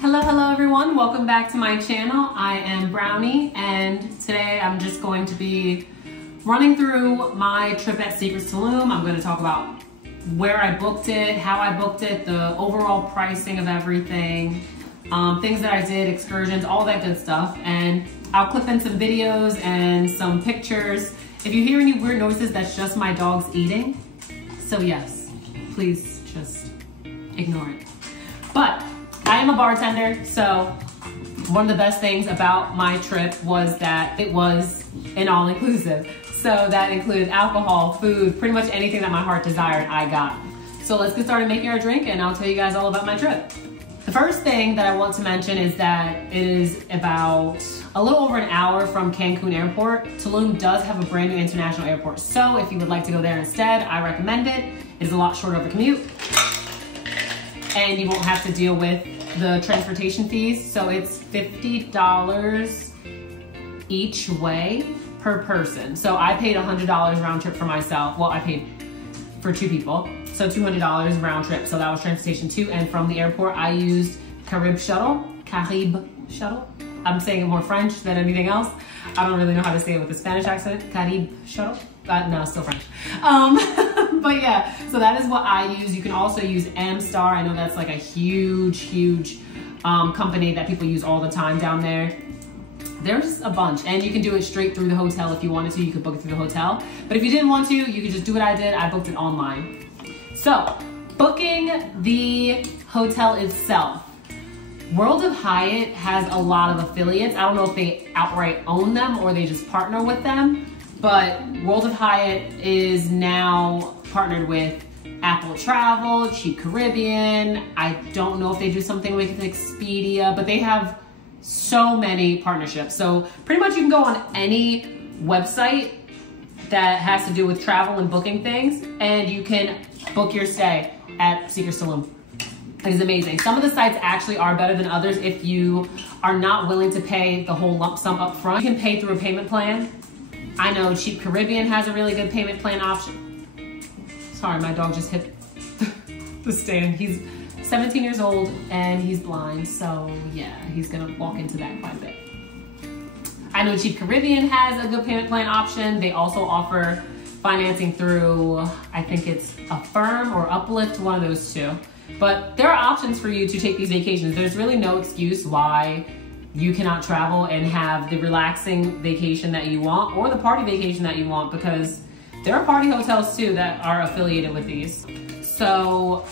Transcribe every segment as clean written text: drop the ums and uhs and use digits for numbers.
Hello everyone, welcome back to my channel. I am Brownie and today I'm just going to be running through my trip at Secrets Tulum. I'm going to talk about where I booked it, how I booked it, the overall pricing of everything, things that I did, excursions, all that good stuff. And I'll clip in some videos and some pictures. If you hear any weird noises, that's just my dogs eating. So yes, please just ignore it. But I am a bartender, so one of the best things about my trip was that it was an all-inclusive. So that included alcohol, food, pretty much anything that my heart desired, I got. So let's get started making our drink and I'll tell you guys all about my trip. The first thing that I want to mention is that it is about a little over an hour from Cancun Airport. Tulum does have a brand new international airport, so if you would like to go there instead, I recommend it. It is a lot shorter of a commute and you won't have to deal with the transportation fees. So it's $50 each way per person. So I paid $100 round trip for myself. Well, I paid for two people, so $200 round trip. So that was transportation too. And from the airport, I used Caribe shuttle. I'm saying it more French than anything else. I don't really know how to say it with a Spanish accent. Caribe shuttle? No, still French. But yeah, so that is what I use. You can also use Amstar. I know that's like a huge company that people use all the time down there. There's a bunch, and you can do it straight through the hotel if you wanted to. You could book it through the hotel. But if you didn't want to, you could just do what I did. I booked it online. So, booking the hotel itself. World of Hyatt has a lot of affiliates. I don't know if they outright own them or they just partner with them. But World of Hyatt is now partnered with Apple Travel, Cheap Caribbean. I don't know if they do something with Expedia, but they have so many partnerships. So pretty much you can go on any website that has to do with travel and booking things, and you can book your stay at Secrets Tulum. It is amazing. Some of the sites actually are better than others. If you are not willing to pay the whole lump sum up front, you can pay through a payment plan. I know Cheap Caribbean has a really good payment plan option. Sorry, my dog just hit the stand. He's 17 years old and he's blind, so yeah, he's gonna walk into that quite a bit. I know Cheap Caribbean has a good payment plan option. They also offer financing through, I think it's Affirm or Uplift, one of those two. But there are options for you to take these vacations. There's really no excuse why you cannot travel and have the relaxing vacation that you want or the party vacation that you want, because there are party hotels too that are affiliated with these. So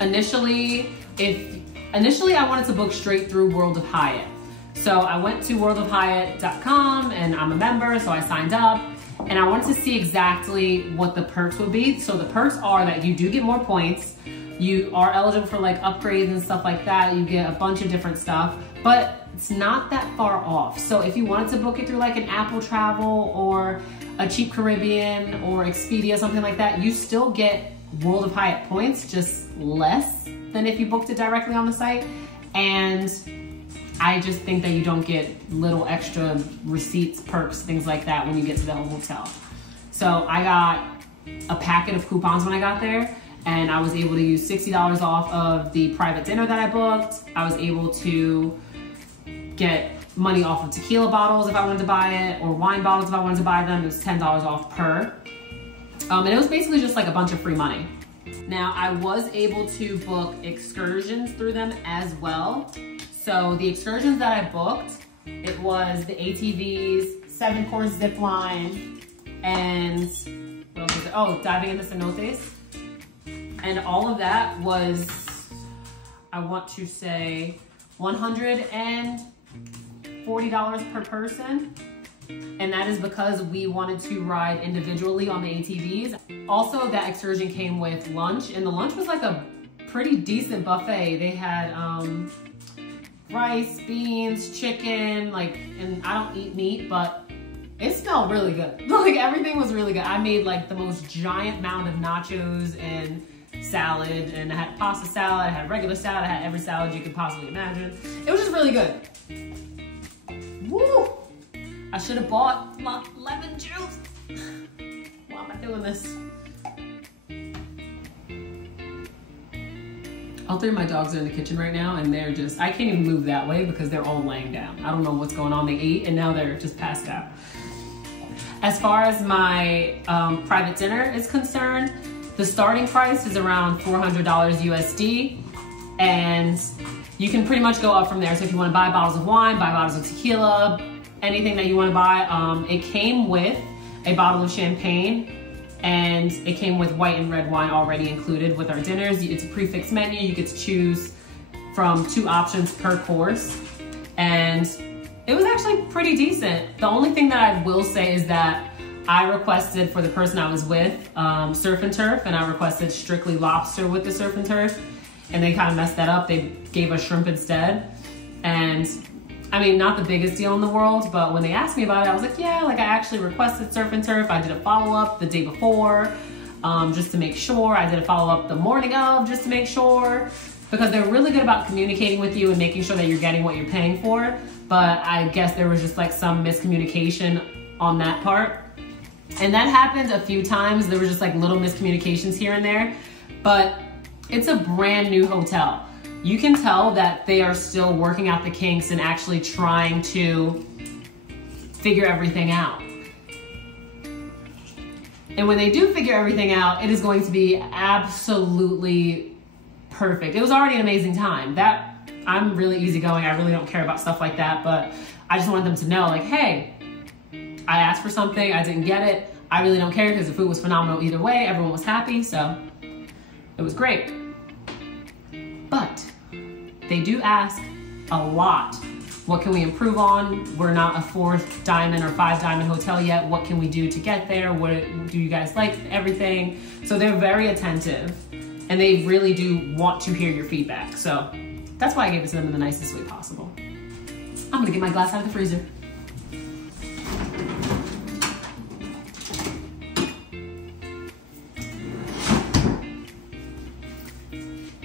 initially I wanted to book straight through World of Hyatt. So I went to worldofhyatt.com and I'm a member, so I signed up and I wanted to see exactly what the perks would be. So the perks are that you do get more points. You are eligible for like upgrades and stuff like that. You get a bunch of different stuff, but it's not that far off. So if you wanted to book it through like an Apple Travel or a Cheap Caribbean or Expedia, something like that, you still get World of Hyatt points, just less than if you booked it directly on the site. And I just think that you don't get little extra receipts, perks, things like that when you get to the hotel. So I got a packet of coupons when I got there, and I was able to use $60 off of the private dinner that I booked. I was able to get money off of tequila bottles if I wanted to buy it, or wine bottles if I wanted to buy them. It was $10 off per. And it was basically just like a bunch of free money. Now, I was able to book excursions through them as well. So the excursions that I booked, it was the ATVs, 7-course zip line, and what else was it? Oh, diving into cenotes. And all of that was, I want to say, $140 per person. And that is because we wanted to ride individually on the ATVs. Also, that excursion came with lunch, and the lunch was like a pretty decent buffet. They had rice, beans, chicken, and I don't eat meat, but it smelled really good. Like everything was really good. I made like the most giant mound of nachos and salad, and I had pasta salad, I had regular salad, I had every salad you could possibly imagine. It was just really good. Woo! I should have bought lemon juice. Why am I doing this? All three of my dogs are in the kitchen right now, and they're just, I can't even move that way because they're all laying down. I don't know what's going on. They ate and now they're just passed out. As far as my private dinner is concerned, the starting price is around $400 USD, and you can pretty much go up from there. So if you want to buy bottles of wine, buy bottles of tequila, anything that you want to buy. It came with a bottle of champagne, and it came with white and red wine already included with our dinners. It's a prefix menu. You get to choose from 2 options per course, and it was actually pretty decent. The only thing that I will say is that I requested for the person I was with surf and turf, and I requested strictly lobster with the surf and turf, and they kind of messed that up. They gave us shrimp instead. And I mean, not the biggest deal in the world, but when they asked me about it, I was like, yeah, like I actually requested surf and turf. I did a follow-up the day before just to make sure. I did a follow-up the morning of just to make sure, because they're really good about communicating with you and making sure that you're getting what you're paying for. But I guess there was just like some miscommunication on that part. And that happened a few times. There were just like little miscommunications here and there, but it's a brand new hotel. You can tell that they are still working out the kinks and actually trying to figure everything out. And when they do figure everything out, it is going to be absolutely perfect. It was already an amazing time. I'm really easygoing. I really don't care about stuff like that, but I just wanted them to know, like, hey, I asked for something, I didn't get it. I really don't care because the food was phenomenal either way. Everyone was happy, so it was great. But they do ask a lot. What can we improve on? We're not a 4th diamond or 5 diamond hotel yet. What can we do to get there? What do you guys like? Everything. So they're very attentive, and they really do want to hear your feedback. So that's why I gave it to them in the nicest way possible. I'm gonna get my glass out of the freezer.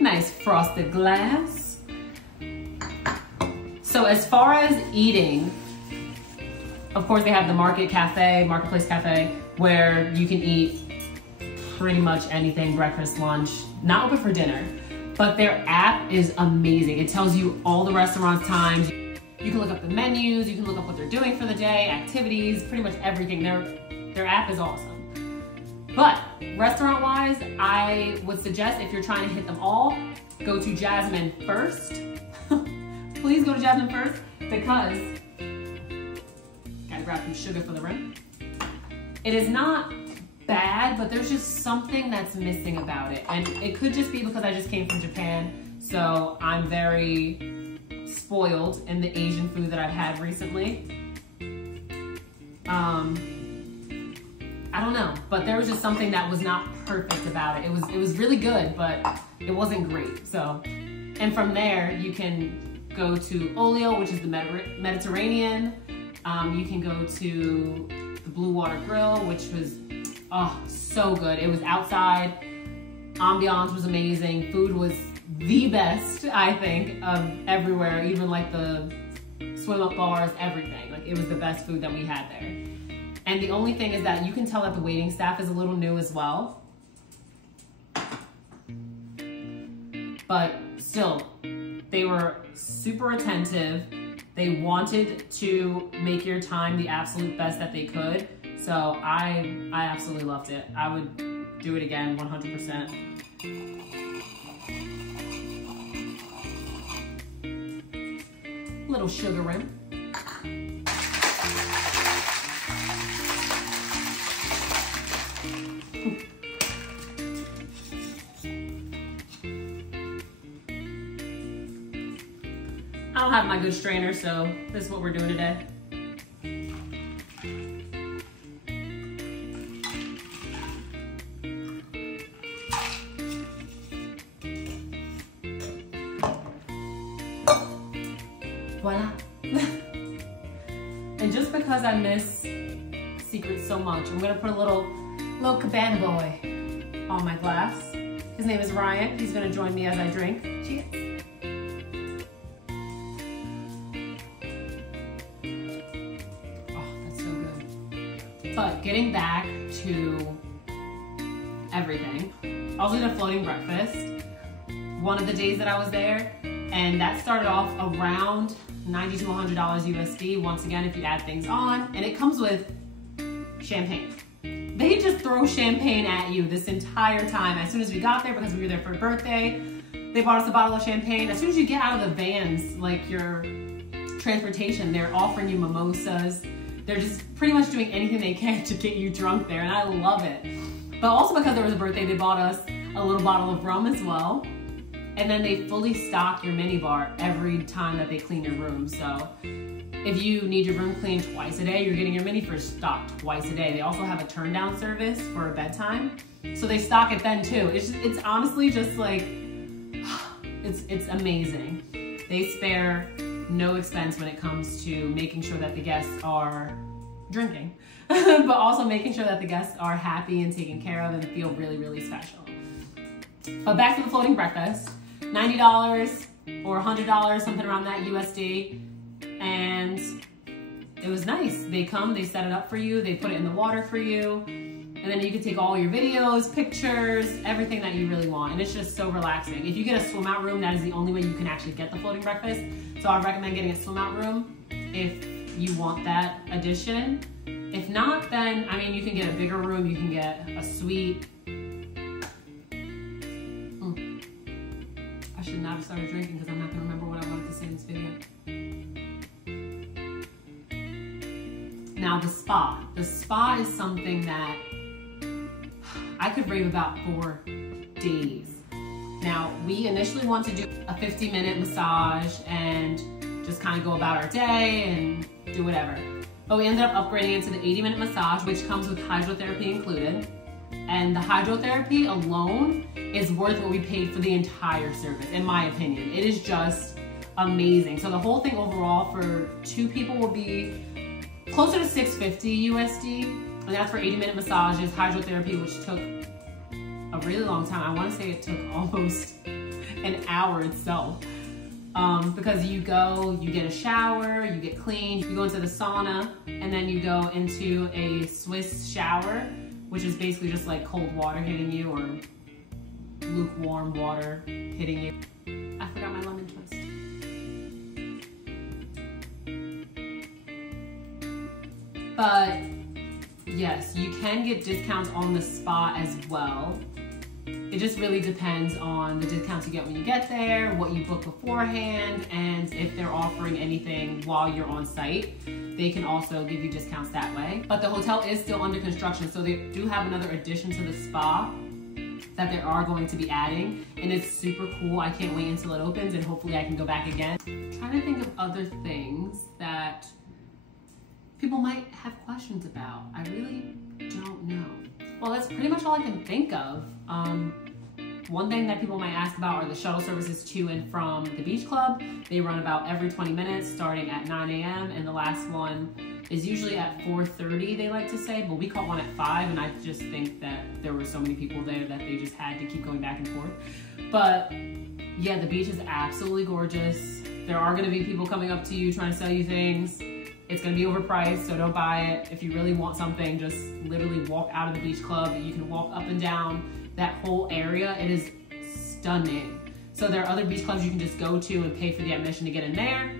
Nice frosted glass. So as far as eating, of course they have the Marketplace Cafe, where you can eat pretty much anything, breakfast, lunch, not open for dinner. But their app is amazing. It tells you all the restaurants' times. You can look up the menus, you can look up what they're doing for the day, activities, pretty much everything. Their app is awesome. But restaurant-wise, I would suggest if you're trying to hit them all, go to Jasmine first. Please go to Jasmine first, because gotta grab some sugar for the rim. It is not bad, but there's just something that's missing about it. And it could just be because I just came from Japan, so I'm very spoiled in the Asian food that I've had recently. I don't know, but there was just something that was not perfect about it. It was really good, but it wasn't great. So, and from there you can go to Olio, which is the Mediterranean. You can go to the Blue Water Grill, which was so good. It was outside. Ambiance was amazing. Food was the best, I think, of everywhere. Even like the swim-up bars, everything. Like, it was the best food that we had there. And the only thing is that you can tell that the waiting staff is a little new as well. But still, they were super attentive. They wanted to make your time the absolute best that they could. So I absolutely loved it. I would do it again, 100%. Little sugar rim. I don't have my good strainer, so this is what we're doing today. Voila. And just because I miss Secrets so much, I'm gonna put a little cabana boy on my glass. His name is Ryan. He's gonna join me as I drink. Cheers. But getting back to everything, I also did a floating breakfast. one of the days that I was there, and that started off around $90 to $100 USD, once again, if you add things on, and it comes with champagne. They just throw champagne at you this entire time. As soon as we got there, because we were there for a birthday, they bought us a bottle of champagne. As soon as you get out of the vans, like your transportation, they're offering you mimosas. They're just pretty much doing anything they can to get you drunk there, and I love it. But also because there was a birthday, they bought us a little bottle of rum as well. And then they fully stock your minibar every time that they clean your room. So if you need your room cleaned twice a day, you're getting your mini fridge stocked twice a day. They also have a turn down service for bedtime. So they stock it then too. It's honestly just like, it's amazing. They spare no expense when it comes to making sure that the guests are drinking, but also making sure that the guests are happy and taken care of and feel really, really special. But back to the floating breakfast, $90 or $100, something around that USD. And it was nice. They come, they set it up for you, they put it in the water for you, and then you can take all your videos, pictures, everything that you really want. And it's just so relaxing. If you get a swim out room, that is the only way you can actually get the floating breakfast. So I recommend getting a swim out room if you want that addition. If not, then, I mean, you can get a bigger room, you can get a suite. I should not have started drinking because I'm not gonna remember what I wanted to say in this video. Now the spa. The spa is something that I could rave about for days. Now, we initially wanted to do a 50-minute massage and just kind of go about our day and do whatever. But we ended up upgrading it to the 80-minute massage, which comes with hydrotherapy included. And the hydrotherapy alone is worth what we paid for the entire service, in my opinion. It is just amazing. So the whole thing overall for 2 people will be closer to $650 USD, and that's for 80-minute massages, hydrotherapy, which took a really long time. I want to say it took almost an hour itself. Because you go, you get a shower, you get clean, you go into the sauna, and then you go into a Swiss shower, which is basically just like cold water hitting you or lukewarm water hitting you. I forgot my lemon twist. But yes, you can get discounts on the spa as well. It just really depends on the discounts you get when you get there, what you book beforehand, and if they're offering anything while you're on site. They can also give you discounts that way. But the hotel is still under construction, so they do have another addition to the spa that they are going to be adding, and it's super cool. I can't wait until it opens, and hopefully I can go back again. I'm trying to think of other things that people might have questions about. I really don't know. Well, that's pretty much all I can think of. One thing that people might ask about are the shuttle services to and from the beach club. They run about every 20 minutes starting at 9 a.m. and the last one is usually at 4:30, they like to say, but we caught one at 5, and I just think that there were so many people there that they just had to keep going back and forth. But yeah, the beach is absolutely gorgeous. There are gonna be people coming up to you trying to sell you things. It's gonna be overpriced, so don't buy it. If you really want something, just literally walk out of the beach club. You can walk up and down that whole area. It is stunning. So there are other beach clubs you can just go to and pay for the admission to get in there.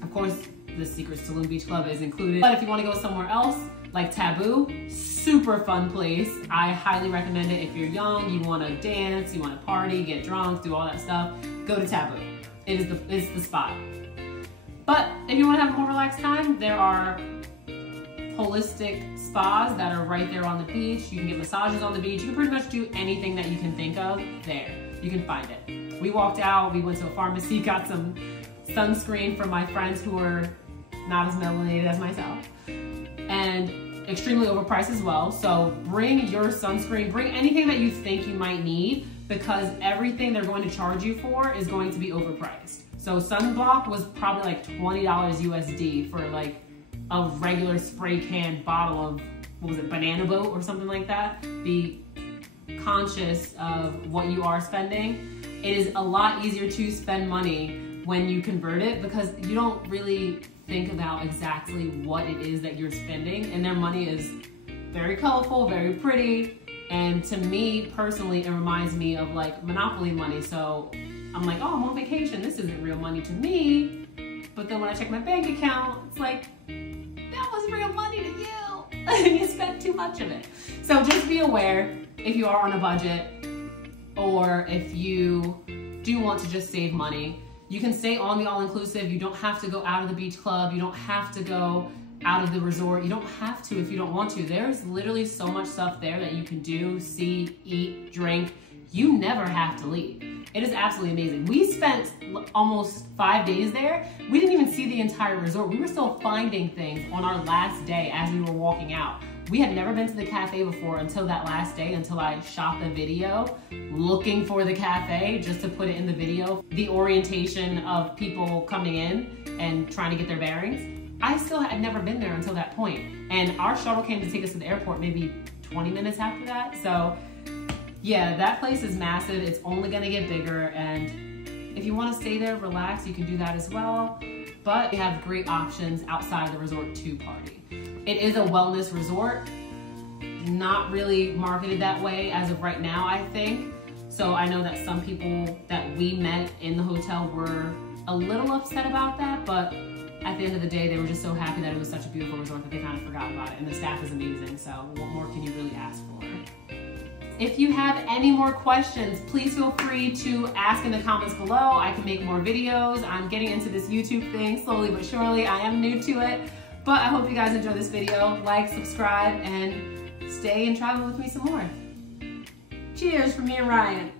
Of course, the Secrets Tulum Beach Club is included. But if you wanna go somewhere else, like Taboo, super fun place. I highly recommend it if you're young, you wanna dance, you wanna party, get drunk, do all that stuff, go to Taboo. It's the spot. But if you want to have a more relaxed time, there are holistic spas that are right there on the beach. You can get massages on the beach. You can pretty much do anything that you can think of there. You can find it. We walked out, we went to a pharmacy, got some sunscreen for my friends who were not as melanated as myself. And extremely overpriced as well. So bring your sunscreen, bring anything that you think you might need, because everything they're going to charge you for is going to be overpriced. So sunblock was probably like $20 USD for like a regular spray can bottle of, what was it, Banana Boat or something like that. Be conscious of what you are spending. It is a lot easier to spend money when you convert it because you don't really think about exactly what it is that you're spending, and their money is very colorful, very pretty, and to me personally it reminds me of like Monopoly money. So I'm like, oh, I'm on vacation. This isn't real money to me. But then when I check my bank account, it's like, that was real money to you. You spent too much of it. So just be aware if you are on a budget or if you do want to just save money. You can stay on the all-inclusive. You don't have to go out of the beach club. You don't have to go out of the resort. You don't have to if you don't want to. There's literally so much stuff there that you can do, see, eat, drink. You never have to leave. It is absolutely amazing. We spent almost 5 days there. We didn't even see the entire resort. We were still finding things on our last day as we were walking out. We had never been to the cafe before until that last day, until I shot the video looking for the cafe just to put it in the video. The orientation of people coming in and trying to get their bearings. I still had never been there until that point. And our shuttle came to take us to the airport maybe 20 minutes after that. So yeah, that place is massive. It's only gonna get bigger. And if you wanna stay there, relax, you can do that as well. But we have great options outside of the resort to party. It is a wellness resort, not really marketed that way as of right now, I think. So I know that some people that we met in the hotel were a little upset about that, but at the end of the day, they were just so happy that it was such a beautiful resort that they kind of forgot about it. And the staff is amazing, so what more can you really ask for? If you have any more questions, please feel free to ask in the comments below. I can make more videos. I'm getting into this YouTube thing slowly but surely. I am new to it, but I hope you guys enjoy this video. Like, subscribe, and stay and travel with me some more. Cheers from me and Ryan.